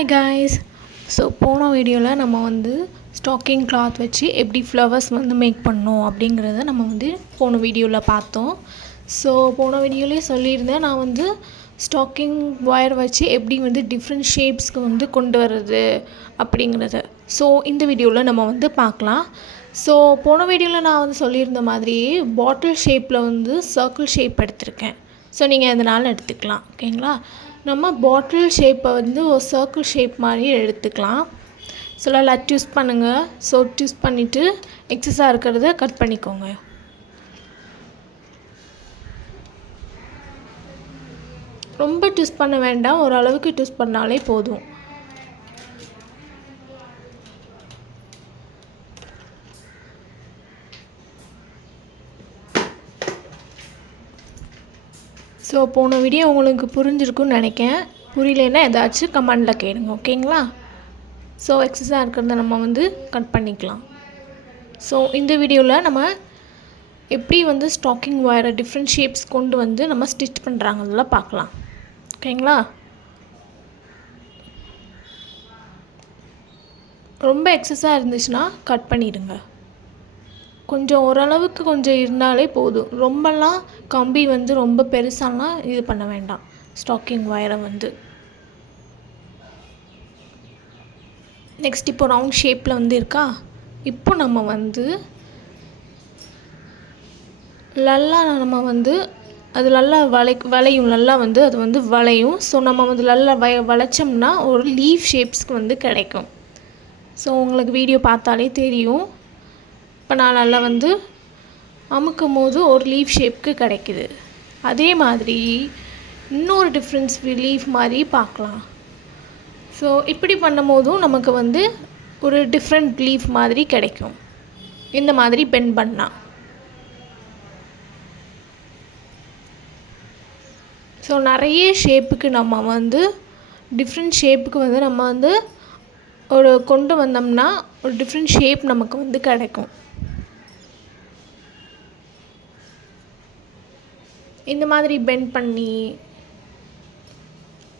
Hi guys. So போன வீடியோவில் நம்ம வந்து ஸ்டாக்கிங் கிளாத் வச்சு எப்படி ஃப்ளவர்ஸ் வந்து மேக் பண்ணோம் அப்படிங்கிறத நம்ம வந்து போன வீடியோவில் பார்த்தோம். ஸோ போன வீடியோலேயே சொல்லியிருந்தேன் நான் வந்து ஸ்டாக்கிங் ஒயர் வச்சு எப்படி வந்து டிஃப்ரெண்ட் ஷேப்ஸ்க்கு வந்து கொண்டு வர்றது அப்படிங்கிறத. ஸோ இந்த வீடியோவில் நம்ம வந்து பார்க்கலாம். ஸோ போன வீடியோவில் நான் வந்து சொல்லியிருந்த மாதிரியே பாட்டில் ஷேப்பில் வந்து சர்க்கிள் ஷேப் எடுத்திருக்கேன். ஸோ நீங்கள் அதனால் எடுத்துக்கலாம். ஓகேங்களா? நம்ம பாட்டில் ஷேப்பை வந்து ஒரு சர்க்கிள் ஷேப் மாதிரி எடுத்துக்கலாம். ஸோ லட் யூஸ் பண்ணுங்கள். ஸோ யூஸ் பண்ணிவிட்டு எக்ஸஸாக இருக்கிறத கட் பண்ணிக்கோங்க. ரொம்ப ட்விஸ்ட் பண்ண வேண்டாம், ஓரளவுக்கு ட்விஸ்ட் பண்ணாலே போதும். ஸோ போன வீடியோ உங்களுக்கு புரிஞ்சிருக்குன்னு நினைக்கிறேன். புரியலன்னா ஏதாச்சும் கமெண்டில் கேளுங்க. ஓகேங்களா? ஸோ எக்ஸஸாக இருக்கிறத நம்ம வந்து கட் பண்ணிக்கலாம். ஸோ இந்த வீடியோவில் நம்ம எப்படி வந்து ஸ்டாக்கிங் ஒயரை டிஃப்ரெண்ட் ஷேப்ஸ் கொண்டு வந்து நம்ம ஸ்டிச் பண்ணுறாங்கல்ல பார்க்கலாம். ஓகேங்களா? ரொம்ப எக்ஸஸாக இருந்துச்சுன்னா கட் பண்ணிடுங்க. கொஞ்சம் ஓரளவுக்கு கொஞ்சம் இருந்தாலே போதும். ரொம்பலாம் கம்பி வந்து ரொம்ப பெருசாலாம் இது பண்ண வேண்டாம் ஸ்டாக்கிங் ஒயரை வந்து. நெக்ஸ்ட் இப்போ ரவுண்ட் ஷேப்பில் வந்து இருக்கா. இப்போ நம்ம வந்து நல்லா நம்ம வந்து அது நல்லா வளையும், நல்லா வந்து அது வந்து வளையும். ஸோ நம்ம வந்து நல்லா வளைச்சோம்னா ஒரு லீஃப் ஷேப்ஸ்க்கு வந்து கிடைக்கும். ஸோ உங்களுக்கு வீடியோ பார்த்தாலே தெரியும். இப்போ நான் நல்லா வந்து அமுக்கும் போது ஒரு லீஃப் ஷேப்புக்கு கிடைக்கிது. அதே மாதிரி இன்னொரு டிஃப்ரென்ஸ் லீஃப் மாதிரி பார்க்கலாம். ஸோ இப்படி பண்ணும் போதும் நமக்கு வந்து ஒரு டிஃப்ரெண்ட் லீஃப் மாதிரி கிடைக்கும். இந்த மாதிரி பெண்ட் பண்ணால். ஸோ நிறைய ஷேப்புக்கு நம்ம வந்து டிஃப்ரெண்ட் ஷேப்புக்கு வந்து நம்ம வந்து ஒரு கொண்டு வந்தோம்னா ஒரு டிஃப்ரெண்ட் ஷேப் நமக்கு வந்து கிடைக்கும். இந்த மாதிரி பெண்ட் பண்ணி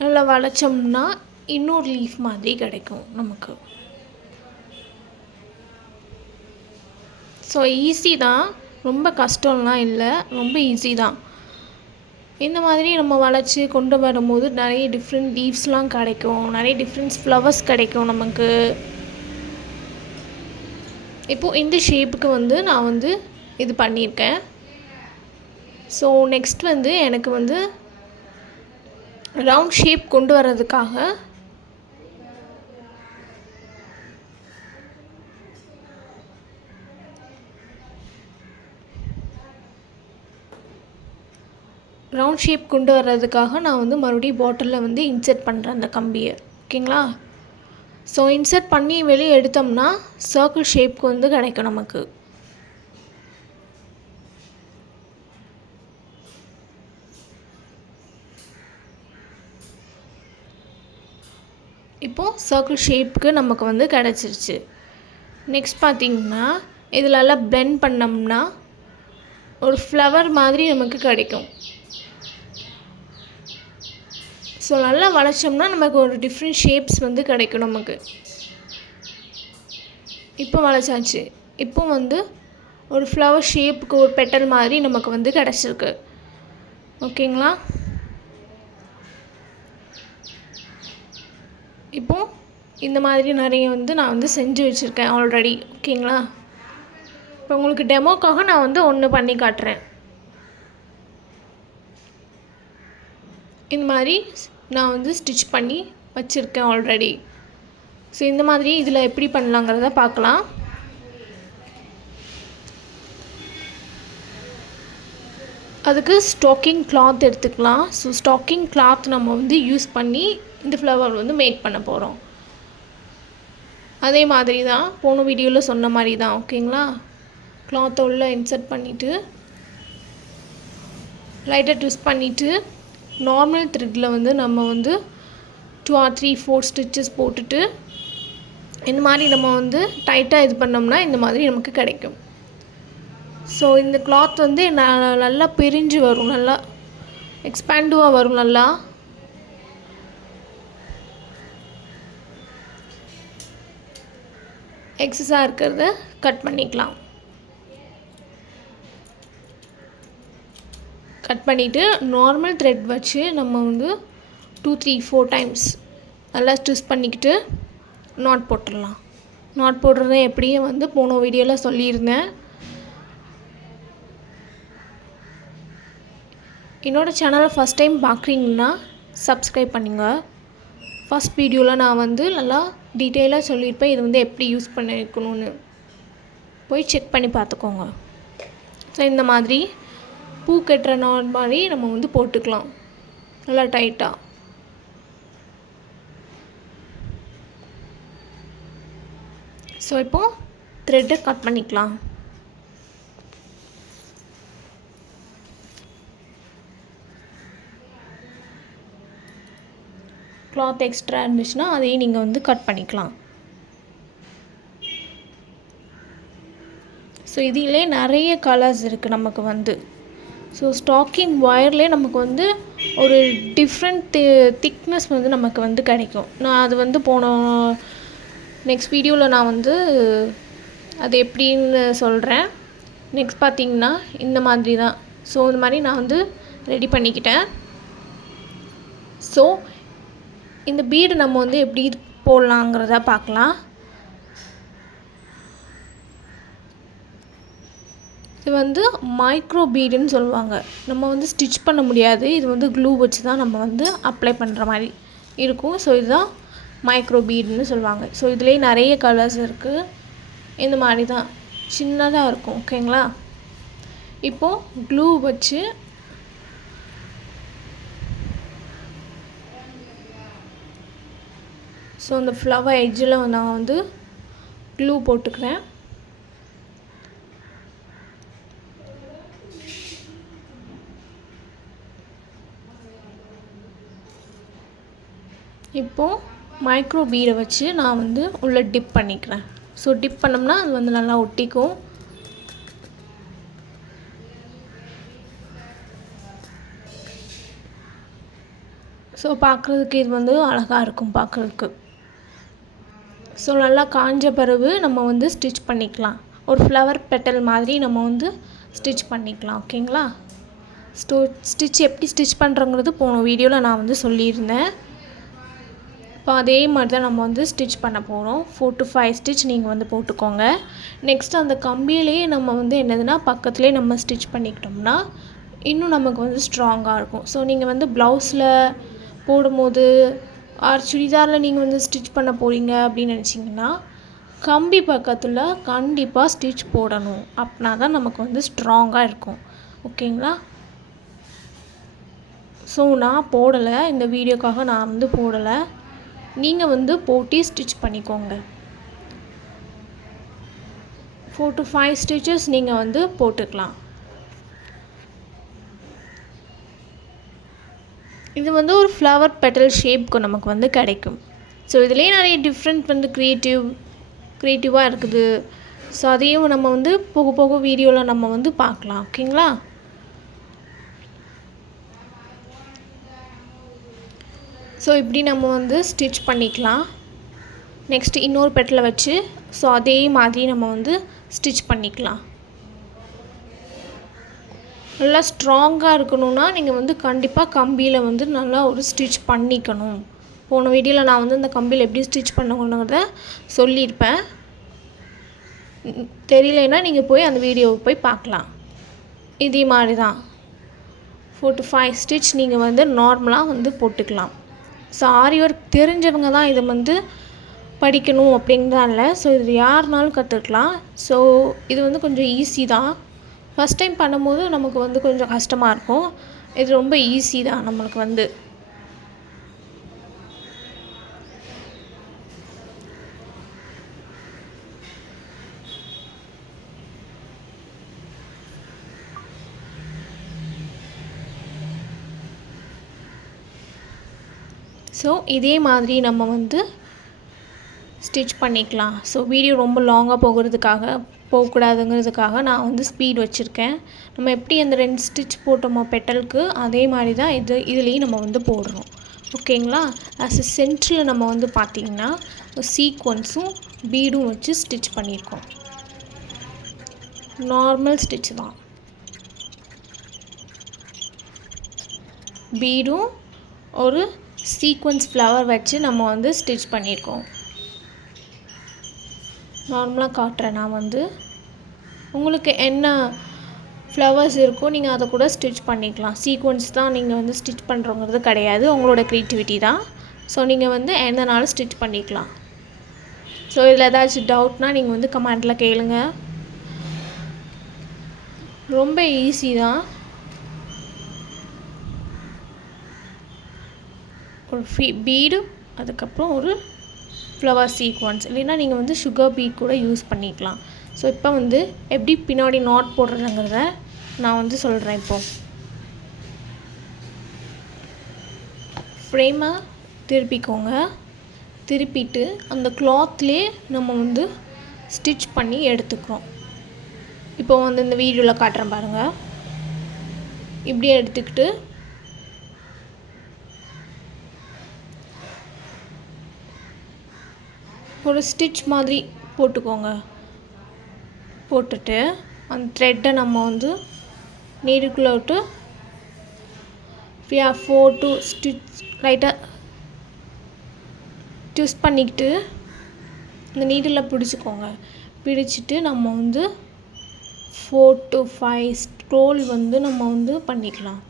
நல்லா வளைச்சோம்னா இன்னொரு லீஃப் மாதிரி கிடைக்கும் நமக்கு. ஸோ ஈஸி தான், ரொம்ப கஷ்டம்லாம் இல்லை, ரொம்ப ஈஸி தான். இந்த மாதிரி நம்ம வளைச்சி கொண்டு வரும்போது நிறைய டிஃப்ரெண்ட் லீவ்ஸ்லாம் கிடைக்கும், நிறைய டிஃப்ரெண்ட் ஃப்ளவர்ஸ் கிடைக்கும் நமக்கு. இப்போது இந்த ஷேப்புக்கு வந்து நான் வந்து இது பண்ணியிருக்கேன். ஸோ நெக்ஸ்ட் வந்து எனக்கு வந்து ரவுண்ட் ஷேப் கொண்டு வர்றதுக்காக நான் வந்து மறுபடியும் பாட்டிலில் வந்து இன்சர்ட் பண்ணுறேன் அந்த கம்பியை. ஓகேங்களா? ஸோ இன்சர்ட் பண்ணி வெளியே எடுத்தோம்னா சர்க்கிள் ஷேப்க்கு வந்து கிடைக்கும் நமக்கு. இப்போது சர்க்கிள் ஷேப்புக்கு நமக்கு வந்து கிடச்சிருச்சு. நெக்ஸ்ட் பார்த்திங்கன்னா இதில் எல்லாம் பிளெண்ட் பண்ணோம்னா ஒரு ஃப்ளவர் மாதிரி நமக்கு கிடைக்கும். ஸோ நல்லா வளைச்சோம்னா நமக்கு ஒரு டிஃப்ரெண்ட் ஷேப்ஸ் வந்து கிடைக்கும் நமக்கு. இப்போ வளைச்சாச்சு. இப்போ வந்து ஒரு ஃப்ளவர் ஷேப்புக்கு ஒரு பெட்டல் மாதிரி நமக்கு வந்து கிடச்சிருக்கு. ஓகேங்களா? இப்போது இந்த மாதிரி நிறைய வந்து நான் வந்து செஞ்சு வச்சுருக்கேன் ஆல்ரெடி. ஓகேங்களா? இப்போ உங்களுக்கு டெமோக்காக நான் வந்து ஒன்று பண்ணி காட்டுறேன். இந்த மாதிரி நான் வந்து ஸ்டிச் பண்ணி வச்சுருக்கேன் ஆல்ரெடி. ஸோ இந்த மாதிரி இதில் எப்படி பண்ணலாங்கிறத பார்க்கலாம். அதுக்கு ஸ்டாக்கிங் கிளாத் எடுத்துக்கலாம். ஸோ ஸ்டாக்கிங் கிளாத் நம்ம வந்து யூஸ் பண்ணி இந்த ஃப்ளவர் வந்து மேக் பண்ண போகிறோம். அதே மாதிரி தான் போன வீடியோவில் சொன்ன மாதிரி தான். ஓகேங்களா? கிளாத்தை உள்ள இன்சர்ட் பண்ணிவிட்டு லைட்டாக ட்விஸ்ட் பண்ணிவிட்டு நார்மல் த்ரெட்டில் வந்து நம்ம வந்து 2 or 3 4 ஸ்டிச்சஸ் போட்டுட்டு இந்த மாதிரி நம்ம வந்து டைட்டாக இது பண்ணோம்னா இந்த மாதிரி நமக்கு கிடைக்கும். ஸோ இந்த கிளாத் வந்து நல்லா பிரிஞ்சு வரும், நல்லா எக்ஸ்பேண்டிவாக வரும். நல்லா எக்ஸஸாக இருக்கிறத கட் பண்ணிக்கலாம். கட் பண்ணிவிட்டு நார்மல் த்ரெட் வச்சு நம்ம வந்து 2, 3, 4 டைம்ஸ் நல்லா ட்விஸ்ட் பண்ணிக்கிட்டு நாட் போட்டுடலாம். நாட் போடுறத எப்படியும் வந்து போன வீடியோவில் சொல்லியிருந்தேன். என்னோடய சேனலை ஃபஸ்ட் டைம் பார்க்குறீங்கன்னா சப்ஸ்கிரைப் பண்ணுங்க. ஃபஸ்ட் வீடியோவில் நான் வந்து நல்லா டீட்டெயிலாக சொல்லியிருப்பேன். இது வந்து எப்படி யூஸ் பண்ணிக்கணும்னு போய் செக் பண்ணி பார்த்துக்கோங்க. ஸோ இந்த மாதிரி பூ கட்டுற நாட் மாதிரி நம்ம வந்து போட்டுக்கலாம் நல்லா டைட்டாக. ஸோ இப்போது த்ரெட்டை கட் பண்ணிக்கலாம். கிளாத் எக்ஸ்ட்ரா இருந்துச்சுன்னா அதையும் நீங்கள் வந்து கட் பண்ணிக்கலாம். ஸோ இதிலே நிறைய கலர்ஸ் இருக்குது நமக்கு வந்து. ஸோ ஸ்டாக்கிங் ஒயர்லேயே நமக்கு வந்து ஒரு டிஃப்ரெண்ட் திக்னஸ் வந்து நமக்கு வந்து கிடைக்கும். நான் அது வந்து நெக்ஸ்ட் வீடியோவில் நான் வந்து அது எப்படின்னு சொல்கிறேன். நெக்ஸ்ட் பார்த்திங்கன்னா இந்த மாதிரி தான். ஸோ இந்த மாதிரி நான் வந்து ரெடி பண்ணிக்கிட்டேன். ஸோ இந்த பீடு நம்ம வந்து எப்படி போடலாங்கிறத பார்க்கலாம். இது வந்து மைக்ரோ பீடுன்னு சொல்லுவாங்க. நம்ம வந்து ஸ்டிச் பண்ண முடியாது. இது வந்து க்ளூ வச்சு தான் நம்ம வந்து அப்ளை பண்ணுற மாதிரி இருக்கும். ஸோ இதுதான் மைக்ரோ பீடுன்னு சொல்லுவாங்க. ஸோ இதுலேயே நிறைய கலர்ஸ் இருக்குது. இந்த மாதிரி தான் சின்னதாக இருக்கும். ஓகேங்களா? இப்போது க்ளூ வச்சு ஸோ இந்த ஃப்ளவர் எட்ஜில் நான் வந்து க்ளூ போட்டுக்கிறேன். இப்போது மைக்ரோ பீடை வச்சு நான் வந்து உள்ளே டிப் பண்ணிக்கிறேன். ஸோ டிப் பண்ணோம்னா அது வந்து நல்லா ஒட்டிக்கும். ஸோ பார்க்குறதுக்கு இது வந்து அழகாக இருக்கும் பார்க்குறதுக்கு. ஸோ நல்லா காஞ்ச பிறகு நம்ம வந்து ஸ்டிச் பண்ணிக்கலாம். ஒரு ஃப்ளவர் பெட்டல் மாதிரி நம்ம வந்து ஸ்டிச் பண்ணிக்கலாம். ஓகேங்களா? ஸ்டிச் எப்படி ஸ்டிச் பண்ணுறங்கிறது போன வீடியோவில் நான் வந்து சொல்லியிருந்தேன். இப்போ அதே மாதிரி தான் நம்ம வந்து ஸ்டிச் பண்ண போகிறோம். 4 to 5 ஸ்டிச் நீங்கள் வந்து போட்டுக்கோங்க. நெக்ஸ்ட் அந்த கம்பியிலேயே நம்ம வந்து என்னதுன்னா பக்கத்துலேயே நம்ம ஸ்டிச் பண்ணிக்கிட்டோம்னா இன்னும் நமக்கு வந்து ஸ்ட்ராங்காக இருக்கும். ஸோ நீங்கள் வந்து ப்ளவுஸில் போடும்போது சுடிதாரில் நீங்கள் வந்து ஸ்டிச் பண்ண போகிறீங்க அப்படின்னு நினச்சிங்கன்னா கம்பி பக்கத்தில் கண்டிப்பாக ஸ்டிச் போடணும். அப்படின்னா தான் நமக்கு வந்து ஸ்ட்ராங்காக இருக்கும். ஓகேங்களா? ஸோ நான் போடலை, இந்த வீடியோக்காக நான் வந்து போடலை. நீங்கள் வந்து போட்டு ஸ்டிச் பண்ணிக்கோங்க. 4 to 5 ஸ்டிச்சஸ் நீங்கள் வந்து போட்டுக்கலாம். இது வந்து ஒரு ஃப்ளவர் பெட்டல் ஷேப்க்கு நமக்கு வந்து கிடைக்கும். ஸோ இதுலேயே நிறைய டிஃப்ரெண்ட் வந்து க்ரியேட்டிவாக இருக்குது. ஸோ அதையும் நம்ம வந்து போக போக வீடியோவில் நம்ம வந்து பார்க்கலாம். ஓகேங்களா? ஸோ இப்படி நம்ம வந்து ஸ்டிச் பண்ணிக்கலாம். நெக்ஸ்ட்டு இன்னொரு பெட்டில் வச்சு ஸோ அதே மாதிரி நம்ம வந்து ஸ்டிச் பண்ணிக்கலாம். நல்லா ஸ்ட்ராங்காக இருக்கணும்னா நீங்கள் வந்து கண்டிப்பாக கம்பியில் வந்து நல்லா ஒரு ஸ்டிச் பண்ணிக்கணும். போன வீடியோவில் நான் வந்து இந்த கம்பியில் எப்படி ஸ்டிச் பண்ணணுங்கிறத சொல்லியிருப்பேன். தெரியலைன்னா நீங்கள் போய் அந்த வீடியோவை போய் பார்க்கலாம். இதே மாதிரி தான் 4 to 5 ஸ்டிச் நீங்கள் வந்து நார்மலாக வந்து போட்டுக்கலாம். ஸோ ஆரி ஒர்க் தெரிஞ்சவங்க தான் இதை வந்து படிக்கணும் அப்படிங்கிறதா இல்லை. ஸோ இது யாருனாலும் கற்றுக்கலாம். ஸோ இது வந்து கொஞ்சம் ஈஸி தான். ஃபஸ்ட் டைம் பண்ணும்போது நமக்கு வந்து கொஞ்சம் கஷ்டமாக இருக்கும். இது ரொம்ப ஈஸி தான் நம்மளுக்கு வந்து. ஸோ இதே மாதிரி நம்ம வந்து ஸ்டிச் பண்ணிக்கலாம். ஸோ வீடியோ ரொம்ப லாங்காக போகக்கூடாதுங்கிறதுக்காக நான் வந்து ஸ்பீட் வச்சுருக்கேன். நம்ம எப்படி அந்த 2 ஸ்டிச் போட்டோமோ பெட்டலுக்கு அதே மாதிரி தான் இதுலேயும் நம்ம வந்து போடுறோம். ஓகேங்களா. சென்டரில் நம்ம வந்து பார்த்திங்கன்னா சீக்வன்ஸும் பீடும் வச்சு ஸ்டிச் பண்ணியிருக்கோம். நார்மல் ஸ்டிச் தான். பீடும் ஒரு சீக்வன்ஸ் ஃப்ளவர் வச்சு நம்ம வந்து ஸ்டிச் பண்ணியிருக்கோம். நார்மலாக காட்டுறேன். நான் வந்து உங்களுக்கு என்ன ஃப்ளவர்ஸ் இருக்கோ நீங்கள் அதை கூட ஸ்டிச் பண்ணிக்கலாம். சீக்வன்ஸ் தான் நீங்கள் வந்து ஸ்டிச் பண்ணுறோங்கிறது கிடையாது, உங்களோட க்ரியேட்டிவிட்டி தான். ஸோ நீங்கள் வந்து எந்தனாலும் ஸ்டிச் பண்ணிக்கலாம். ஸோ இதில் ஏதாச்சும் டவுட்னால் நீங்கள் வந்து கமெண்டில் கேளுங்க. ரொம்ப ஈஸி தான். ஒரு பீடு, அதுக்கப்புறம் ஒரு ஃப்ளவர் சீக்வன்ஸ், இல்லைன்னா நீங்கள் வந்து சுகர் பீட் கூட யூஸ் பண்ணிக்கலாம். ஸோ இப்போ வந்து எப்படி பின்னாடி நாட் போடுறதுங்கிறத நான் வந்து சொல்கிறேன். இப்போது ஃப்ரேமை திருப்பிக்கோங்க. திருப்பிட்டு அந்த கிளாத்லேயே நம்ம வந்து ஸ்டிச் பண்ணி எடுத்துக்கிறோம். இப்போ வந்து இந்த வீடியோவில் காட்டுறேன் பாருங்கள். இப்படியே எடுத்துக்கிட்டு ஒரு ஸ்டிச் மாதிரி போட்டுக்கோங்க. போட்டுட்டு அந்த த்ரெட்டை நம்ம வந்து நீடுக்குள்ளே விட்டு 4 to ஸ்டிச் லைட்டாக ட்விஸ்ட் பண்ணிக்கிட்டு இந்த நீடில் பிடிச்சிக்கோங்க. பிடிச்சிட்டு நம்ம வந்து 4 to 5 ஸ்க்ரோல் வந்து நம்ம வந்து பண்ணிக்கலாம்.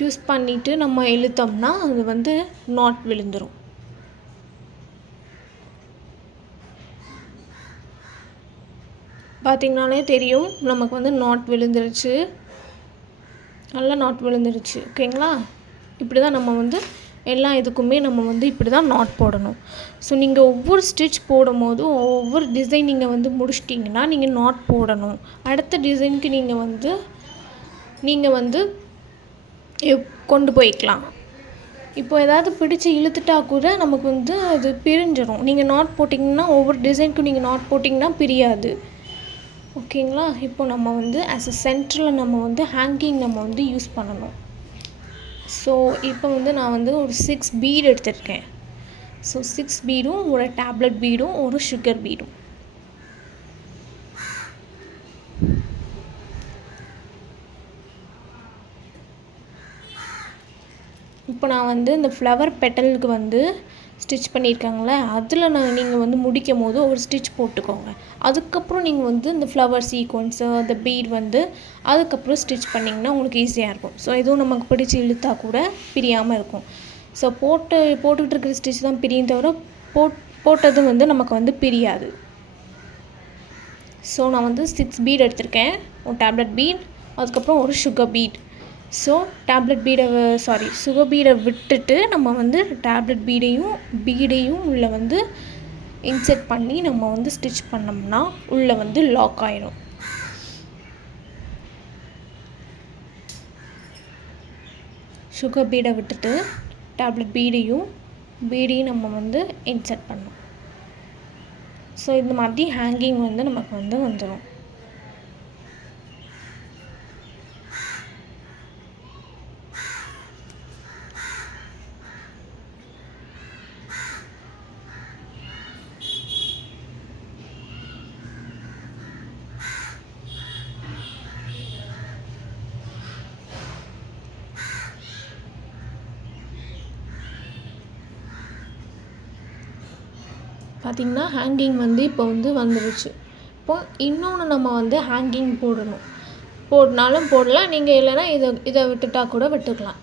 ட்விஸ்ட் பண்ணிவிட்டு நம்ம இழுத்தோம்னா அது வந்து நாட் விழுந்துடும். பார்த்திங்கனாலே தெரியும் நமக்கு வந்து நாட் விழுந்துருச்சு. நல்லா நாட் விழுந்துருச்சு. ஓகேங்களா. இப்படி தான் நம்ம வந்து எல்லா இதுக்குமே நம்ம வந்து இப்படி தான் நாட் போடணும். ஸோ நீங்கள் ஒவ்வொரு ஸ்டிச் போடும் போதும் ஒவ்வொரு டிசைன் நீங்கள் வந்து முடிச்சிட்டிங்கன்னா நீங்கள் நாட் போடணும். அடுத்த டிசைனுக்கு நீங்கள் வந்து கொண்டு போய்க்கலாம். இப்போ ஏதாவது பிடிச்சி இழுத்துட்டா கூட நமக்கு வந்து அது பிரிஞ்சிடும். நீங்கள் நாட் போட்டிங்கன்னா ஒவ்வொரு டிசைனுக்கும் நீங்கள் நாட் போட்டிங்கன்னா பிரியாது. ஓகேங்களா. இப்போ நம்ம வந்து சென்டரில் நம்ம வந்து ஹேங்கிங் நம்ம வந்து யூஸ் பண்ணணும். ஸோ இப்போ வந்து நான் வந்து ஒரு 6 பீட் எடுத்திருக்கேன். ஸோ 6 பீடும் ஒரு டேப்லெட் பீடும் ஒரு சுகர் பீடும். இப்போ நான் வந்து இந்த ஃப்ளவர் பெட்டலுக்கு வந்து ஸ்டிச் பண்ணியிருக்காங்களே அதில் நீங்கள் வந்து முடிக்கும் போது ஒரு ஸ்டிச் போட்டுக்கோங்க. அதுக்கப்புறம் நீங்கள் வந்து இந்த ஃப்ளவர் சீக்வன்ஸு அந்த பீட் வந்து அதுக்கப்புறம் ஸ்டிச் பண்ணிங்கன்னா உங்களுக்கு ஈஸியாக இருக்கும். ஸோ எதுவும் நமக்கு பிடிச்சி இழுத்தா கூட பிரியாமல் இருக்கும். ஸோ போட்டுக்கிட்டு இருக்கிற ஸ்டிச் தான் பிரியும் தவிர போட்டது வந்து நமக்கு வந்து பிரியாது. ஸோ நான் வந்து 6 பீட் எடுத்திருக்கேன். ஒரு டேப்லெட் பீட், அதுக்கப்புறம் ஒரு சுகர் பீட். ஸோ சுகர் பீடை விட்டுட்டு நம்ம வந்து டேப்லெட் பீடையும் உள்ளே வந்து இன்செர்ட் பண்ணி நம்ம வந்து ஸ்டிச் பண்ணோம்னா உள்ளே வந்து லாக் ஆயிடும். சுகர் பீடை விட்டுட்டு டேப்லெட் பீடையும் நம்ம வந்து இன்செர்ட் பண்ணணும். ஸோ இந்த மாதிரி ஹேங்கிங் வந்து நமக்கு வந்து வந்துடும். பார்த்திங்கன்னா ஹேங்கிங் வந்து இப்போ வந்து வந்துடுச்சு. இப்போ இன்னொன்று நம்ம வந்து ஹேங்கிங் போடனாலும் போடலாம். நீங்கள் இல்லைன்னா இதை விட்டுட்டா கூட விட்டுக்கலாம்.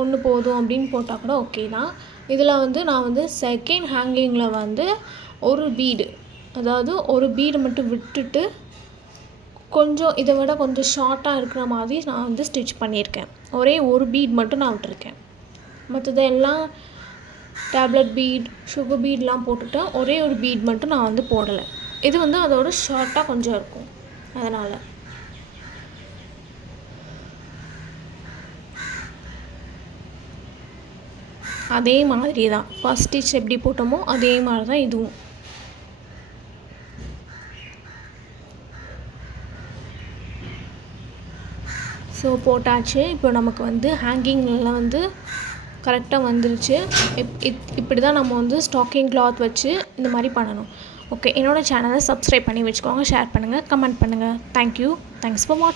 ஒன்று போதும் அப்படின்னு போட்டால் கூட ஓகே தான். இதில் வந்து நான் வந்து செகண்ட் ஹேங்கிங்கில் வந்து ஒரு பீடு மட்டும் விட்டுட்டு கொஞ்சம் இதை விட கொஞ்சம் ஷார்ட்டாக இருக்கிற மாதிரி நான் வந்து ஸ்டிச் பண்ணியிருக்கேன். ஒரே ஒரு பீட் மட்டும் நான் விட்டுருக்கேன். மற்றதெல்லாம் டேப்லெட் பீட், சுகர் பீட்லாம் போட்டுட்டேன். ஒரே ஒரு பீட் மட்டும் நான் வந்து போடலை. இது வந்து அதோட ஷார்ட்டாக கொஞ்சம் இருக்கும், அதனால். அதே மாதிரி தான் ஃபஸ்ட் ஸ்டிச் எப்படி போட்டோமோ அதே மாதிரி தான் இதுவும். ஸோ போட்டாச்சு. இப்போ நமக்கு வந்து ஹேங்கிங்கில் வந்து கரெக்டாக வந்துருச்சு. இப்படி தான் நம்ம வந்து ஸ்டாக்கிங் கிளாத் வச்சு இந்த மாதிரி பண்ணணும். ஓகே, என்னோடய சேனலை சப்ஸ்கிரைப் பண்ணி வச்சுக்கோங்க, ஷேர் பண்ணுங்கள், கமெண்ட் பண்ணுங்கள். தேங்க்யூ. தேங்க்ஸ் ஃபார் வாட்சிங்.